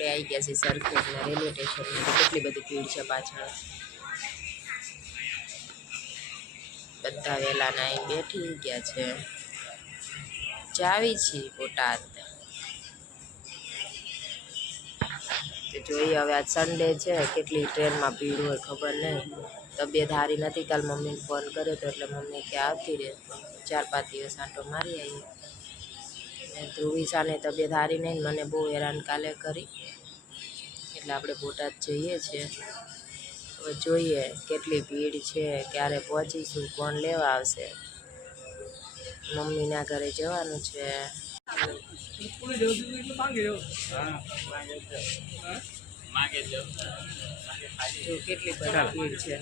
આપણે આવી ગયા છીએ સરખેજના રેલવે સ્ટેશનમાં. તો કેટલી બધી ભીડ છે પાછળ. બધા વહેલાના અહીં બેઠી ગયા છે. જાવી છીએ બોટાદ. જોઈએ હવે આજ સન્ડે છે, કેટલી ટ્રેનમાં ભીડ હોય ખબર નહીં. તબિયત સારી નથી, કાલ મમ્મીને ફોન કર્યો હતો એટલે મમ્મી કે આવતી રહે, 4-5 દિવસ આંટો મારી આવીએ. ધ્રુવિશાની તબિયત સારી નહીં, મને બહુ હેરાન કાલે કરી, એટલે આપણે બોટાદ જઈએ છીએ. હવે જોઈએ કેટલી ભીડ છે, ક્યારે પહોંચીશું, કોણ લેવા આવશે. મમ્મીના ઘરે જવાનું છે. જો કેટલી બધી ભીડ છે.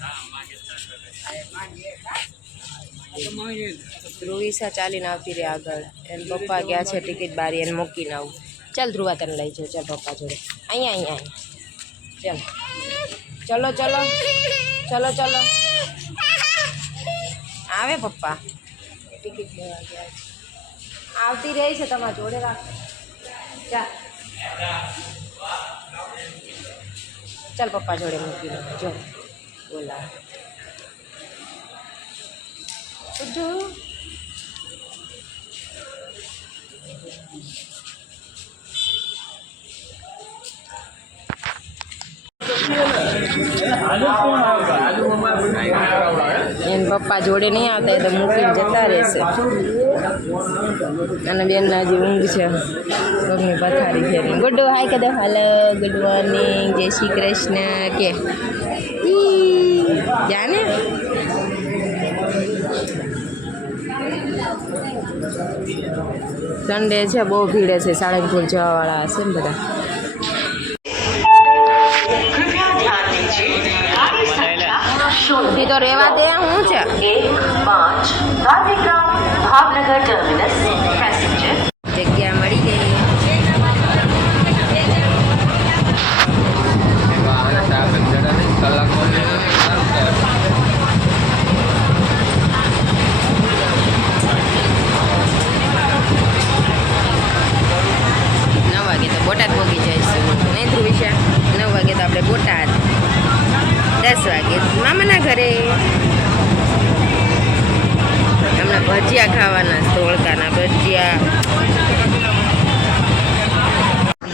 ધ્રુવિશા ચાલીને આવતી રહી આગળ. એને પપ્પા ગયા છે ટિકિટ બારી, એને મૂકીને આવું. ચાલ ધ્રુવા તને લઈ જાઓ, ચાલ પપ્પા જોડે. અહીંયા ચાલ, ચલો ચલો ચલો ચલો. આવે પપ્પા ટિકિટ લેવા ગયા. આવતી રહી છે, તમારા જોડે રાખો. ચાલ ચાલ પપ્પા જોડે મૂકી દો. જો બોલા એને પપ્પા જોડે નહીં આવતા, એ તો મૂકીને જતા રહેશે. અને બેનના હજી ઊંઘ છે, પગની પથારી ફેરી. ગુડ હાય કદો. હાલો, ગુડ મોર્નિંગ, જય શ્રી કૃષ્ણ. કે જાને સન્ડે છે, બહુ ભીડ છે. સાળંગપુર જવાવાળા હશે ને બધા. તો રેવા દે. શું છે? 1-5 ભાવનગર ટર્મિનસ પેસેન્જર. જગ્યા મળી ગઈ. 9 વાગે તો બોટાદ પહોંચી જઈશું. નહીં ધ્રુવિશા? 9 વાગે તો આપણે બોટાદ, 10 વાગે મામાના ઘરે. હમણાં ભજીયા ખાવાના, ધોળકાના ભજીયા.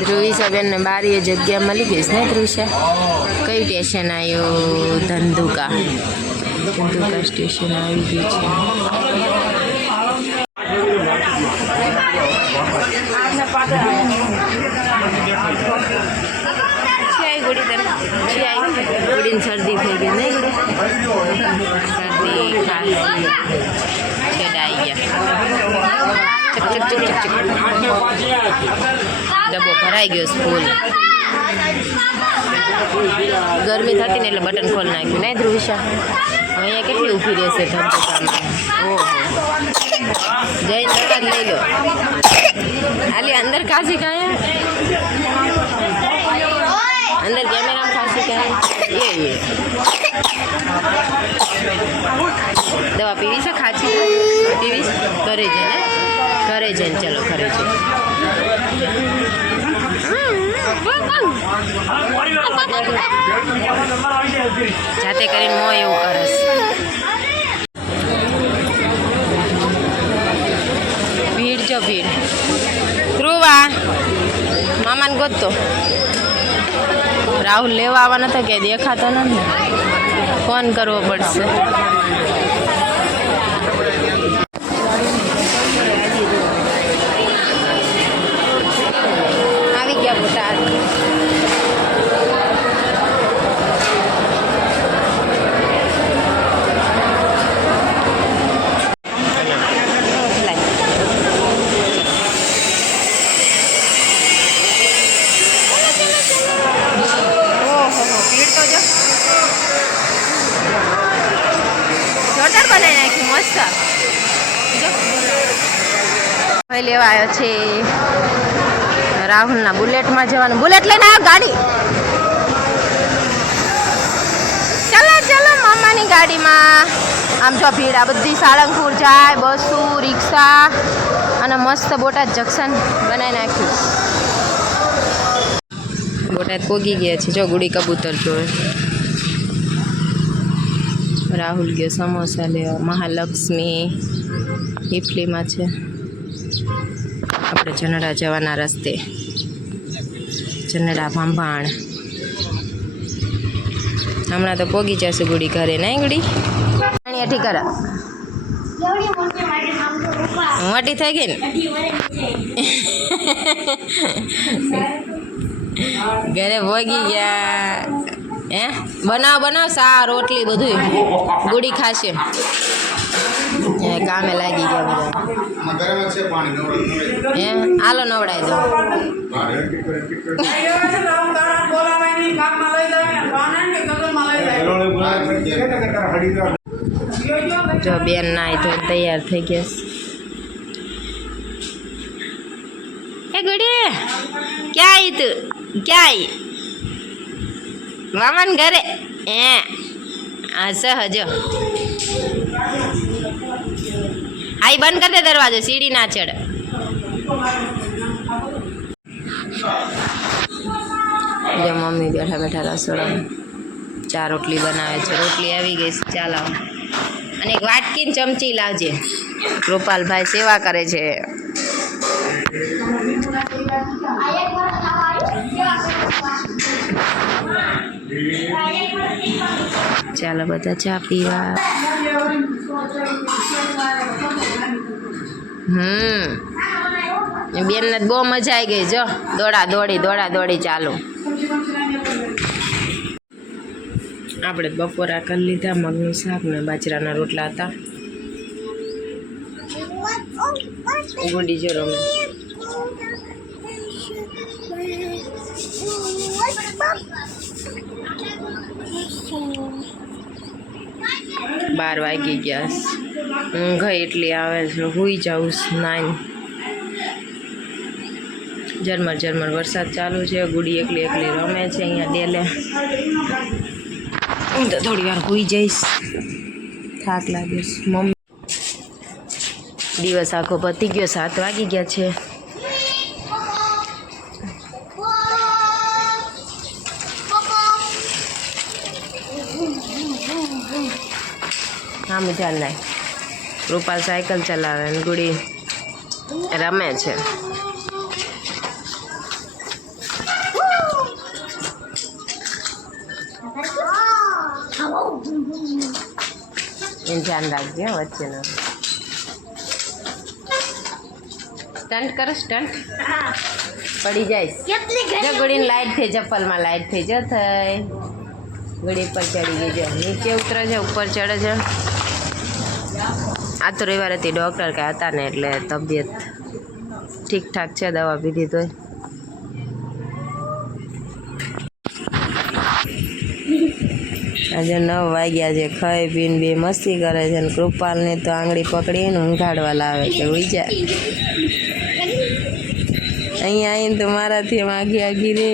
ધ્રુવિશાબેનને બારીએ જગ્યા મળી ગઈ ને. ધ્રુવિશા કઈ સ્ટેશન આવ્યું? ધંધુકા. ધંધુકા સ્ટેશન આવી ગયું છે. ગુડીને શરદી થઈ ગઈ નહીં? શરદી ખાંસી છેડાઈ ગયા. ચક ચક ચક ચક. ડબ્બો ભરાઈ ગયો સ્કૂલ. ગરમી થતી ને એટલે બટન ખોલ નાખ્યું નહીં ધ્રુવિશા? અહીંયા કેટલી ઊભી રહેશે ધંધુકામાં. ઓહો, જઈને દવા લઈ લો. હાલી અંદર ખાંસી ખાયા, અંદર કેમેરામાં ખાંસી ખાય. એ દવા પીવી છે? ખાંસી પીવીશ? ઘરે જઈને, ઘરે જઈને ચલો ઘરે જઈને. જાતે કરીને મોં એવું કરસ. ભીડ જો ભીડ. ધ્રુવા મામાને ગોતતો. રાહુલ લેવા આવવાનો હતો કે દેખાતો નથી, ફોન કરવો પડશે. આવી ગયા બોટાદ. જોરદાર બનાવી નાખ્યું, મસ્ત. લેવા આવ્યો છે રાહુલના બુલેટમાં જવાનું. બુલેટ લઈને આવ્યો ગાડી. ચાલો ચાલો મામાની ગાડીમાં. આમ જો ભીડ, આ બધી સાળંગપુર જાય, બસો રિક્ષા અને મસ્ત બોટાદ જંકશન બનાવી નાખ્યું. બોટાદ પોગી ગયા છે. જો ગુડી કબૂતર જોવે. રાહુલ ગયો સમોસા લેવા. મહાલક્ષ્મી હિફલીમાં છે. આપણે જનડા જવાના રસ્તે. જનડા ભાંભાણ. હમણાં તો પોગી જશે ગુડી ઘરે. નહીં ગુડી ઠીક કર. મોટી થઈ ગઈ ને. ઘરે ભોગી ગયા. હે બનાવ બનાવ સા રોટલી બધું ગુડી ખાશે. કામે લાગી ગયા બધા. હે હાલો નવડાવી દો. જો બેન નાય તો તૈયાર થઈ ગયા. એ ગુડી ક્યાં આવી તું? ક્યાં આવી? મામાને ઘરે. હે હા સહજ. હાઈ બંધ કરી દે દરવાજો. સીડી ના ચડ. જો મમ્મી બેઠા બેઠા રસોડામાં ચા રોટલી બનાવે છે. રોટલી આવી ગઈ. ચાલ આવ. અને એક વાટકી ને ચમચી લાવજે. કૃપાલભાઈ સેવા કરે છે. ચાલો બધા ચા પીવા. બેન ને બહુ મજા આવી ગઈ. જો દોડા દોડી ચાલો. આપણે બપોરા કરી લીધા. મગનું શાક ને બાજરાના રોટલા હતા. ગુડી જો રમે. બાર વાગી ગયા. ઊંઘ એટલી આવે છે. હુઈ જાઉં. 9 ઝરમર વરસાદ ચાલુ છે. ગુડી એકલી રમે છે અહીંયા ડેલે. હું તો થોડી વાર હુઈ જઈશ. થાક લાગે છે. મમ્મી દિવસ આખો પતી ગયો. 7 વાગી ગયા છે. હા મજા લાય. રૂપાલ સાયકલ ચલાવે ને ગુડી રમે છે. એને ધ્યાન રાખજે વચ્ચેનો. સ્ટન્ટ કરો સ્ટન્ટ. પડી જાય. ગુડીને લાઈટ થઈ. ચપ્પલમાં લાઈટ થઈ. જો થઈ ગુડી ઉપર ચડી ગઈ. જો નીચે ઉતરે છે, ઉપર ચડે છે. આ તો રવિવાર હતી. ડૉક્ટર કે હતા ને એટલે તબિયત ઠીકઠાક છે. દવા પીધી તોય. આજે 9 વાગ્યા છે. ખાઈ પીને બે મસ્તી કરે છે. ને કૃપાલને તો આંગળી પકડીને ઊંઘાડવા લાવે કે ઉઈ જા. અહીંયા આવીને તો મારાથી એમ આગી રે.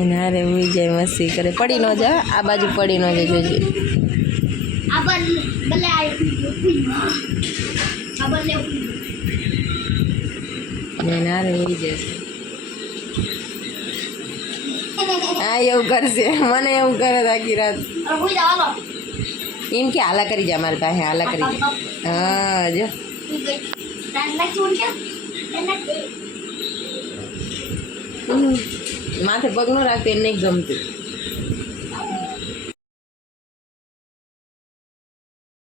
એને હારે ઉઈ જાય, મસ્તી કરે. પડી ન જા. આ બાજુ પડી ન જાય. જોજે. એને હારે ઉઈ જાય. હા એવું કરશે. મને એવું કરે આખી રાત. એમ કે હાલા કરી જા મારી પાસે. હાલા કરી જા. હા જો માથે પગ ન રાખતો. એને નહીં ગમતું.